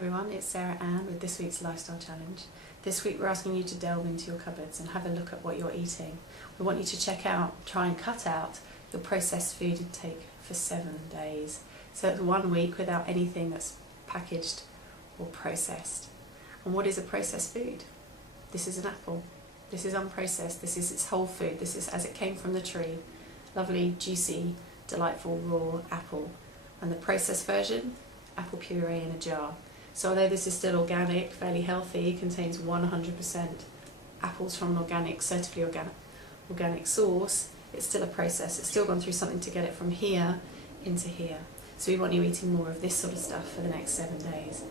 everyone, it's Sarah Ann with this week's Lifestyle Challenge. This week we're asking you to delve into your cupboards and have a look at what you're eating. We want you to try and cut out your processed food intake for 7 days. So it's 1 week without anything that's packaged or processed. And what is a processed food? This is an apple. This is unprocessed. This is its whole food. This is as it came from the tree. Lovely, juicy, delightful raw apple. And the processed version, apple puree in a jar. So although this is still organic, fairly healthy, contains 100% apples from an certifiably organic source, it's still a process. It's still gone through something to get it from here into here. So we want you eating more of this sort of stuff for the next 7 days.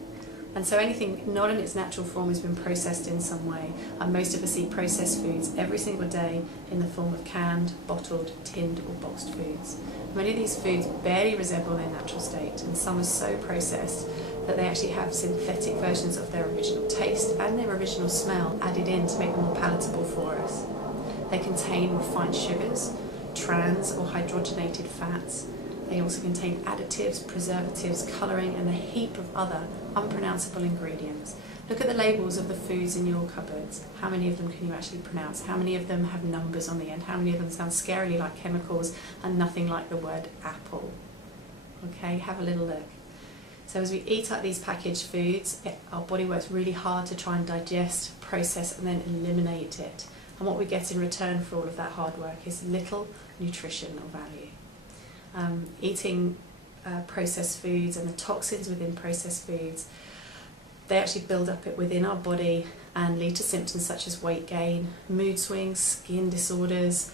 And so anything not in its natural form has been processed in some way. And most of us eat processed foods every single day in the form of canned, bottled, tinned or boxed foods. Many of these foods barely resemble their natural state, and some are so processed that they actually have synthetic versions of their original taste and their original smell added in to make them more palatable for us. They contain refined sugars, trans or hydrogenated fats. They also contain additives, preservatives, colouring and a heap of other unpronounceable ingredients. Look at the labels of the foods in your cupboards. How many of them can you actually pronounce? How many of them have numbers on the end? How many of them sound scarily like chemicals and nothing like the word apple? Okay, have a little look. So as we eat out these packaged foods, our body works really hard to try and digest, process and then eliminate it. And what we get in return for all of that hard work is little nutrition or value. Eating processed foods and the toxins within processed foods, they actually build up within our body and lead to symptoms such as weight gain, mood swings, skin disorders,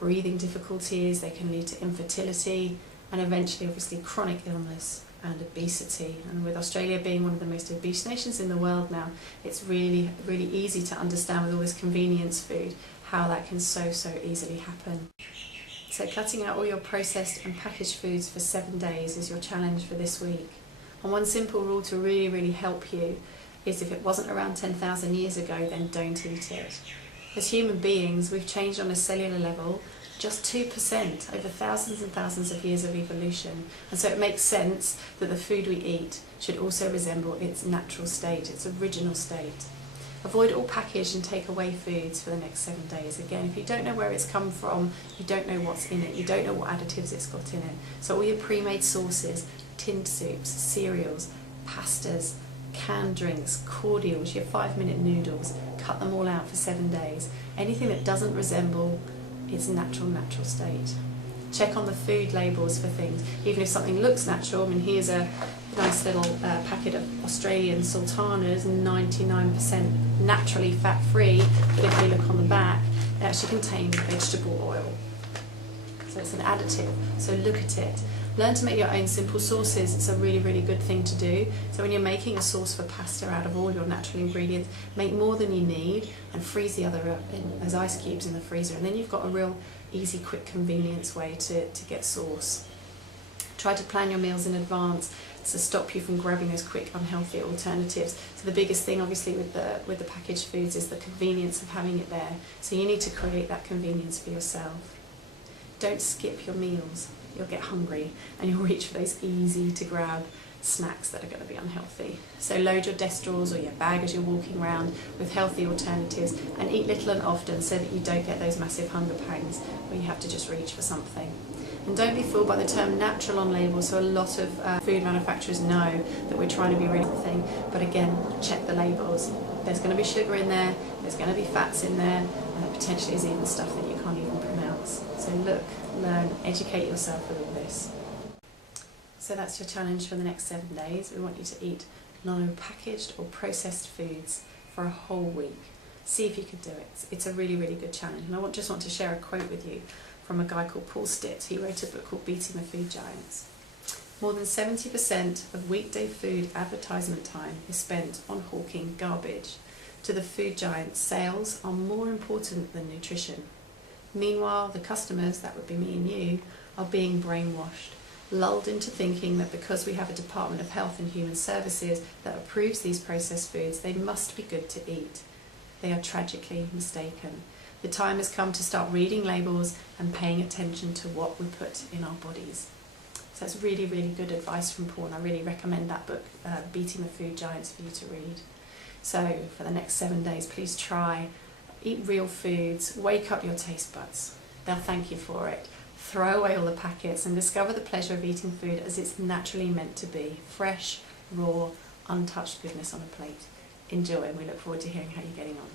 breathing difficulties. They can lead to infertility and eventually obviously chronic illness and obesity. And with Australia being one of the most obese nations in the world now, it's really easy to understand with all this convenience food how that can so easily happen. So cutting out all your processed and packaged foods for 7 days is your challenge for this week. And one simple rule to really help you is if it wasn't around 10,000 years ago, then don't eat it. As human beings, we've changed on a cellular level just 2% over thousands and thousands of years of evolution. And so it makes sense that the food we eat should also resemble its natural state, its original state. Avoid all packaged and takeaway foods for the next 7 days. Again, if you don't know where it's come from, you don't know what's in it, you don't know what additives it's got in it. So all your pre-made sauces, tinned soups, cereals, pastas, canned drinks, cordials, your 5-minute noodles, cut them all out for 7 days. Anything that doesn't resemble its natural state. Check on the food labels for things. Even if something looks natural, I mean, here's a nice little packet of Australian sultanas, 99% naturally fat-free, but if you look on the back, they actually contain vegetable oil. So it's an additive, so look at it. Learn to make your own simple sauces. It's a really good thing to do. So when you're making a sauce for pasta out of all your natural ingredients, make more than you need and freeze the other as ice cubes in the freezer, and then you've got a real easy, quick, convenience way to get sauce. Try to plan your meals in advance to stop you from grabbing those quick, unhealthy alternatives. So the biggest thing obviously with the packaged foods is the convenience of having it there. So you need to create that convenience for yourself. Don't skip your meals. You'll get hungry and you'll reach for those easy to grab snacks that are going to be unhealthy. So load your desk drawers or your bag as you're walking around with healthy alternatives and eat little and often so that you don't get those massive hunger pangs where you have to just reach for something. And don't be fooled by the term natural on labels. So a lot of food manufacturers know that we're trying to be really thing, but again, check the labels. There's going to be sugar in there, there's going to be fats in there, and there potentially is even stuff that you can't even pronounce. So look, learn, educate yourself with all this. So that's your challenge for the next 7 days. We want you to eat no packaged or processed foods for a whole week. See if you can do it. It's a really good challenge. And I just want to share a quote with you from a guy called Paul Stitt. He wrote a book called Beating the Food Giants. More than 70% of weekday food advertisement time is spent on hawking garbage. To the food giants, sales are more important than nutrition. Meanwhile, the customers, that would be me and you, are being brainwashed, lulled into thinking that because we have a Department of Health and Human Services that approves these processed foods, they must be good to eat. They are tragically mistaken. The time has come to start reading labels and paying attention to what we put in our bodies. So that's really, really good advice from Paul, and I really recommend that book, Beating the Food Giants, for you to read. So for the next 7 days, please try, eat real foods, wake up your taste buds. They'll thank you for it. Throw away all the packets and discover the pleasure of eating food as it's naturally meant to be. Fresh, raw, untouched goodness on a plate. Enjoy, and we look forward to hearing how you're getting on.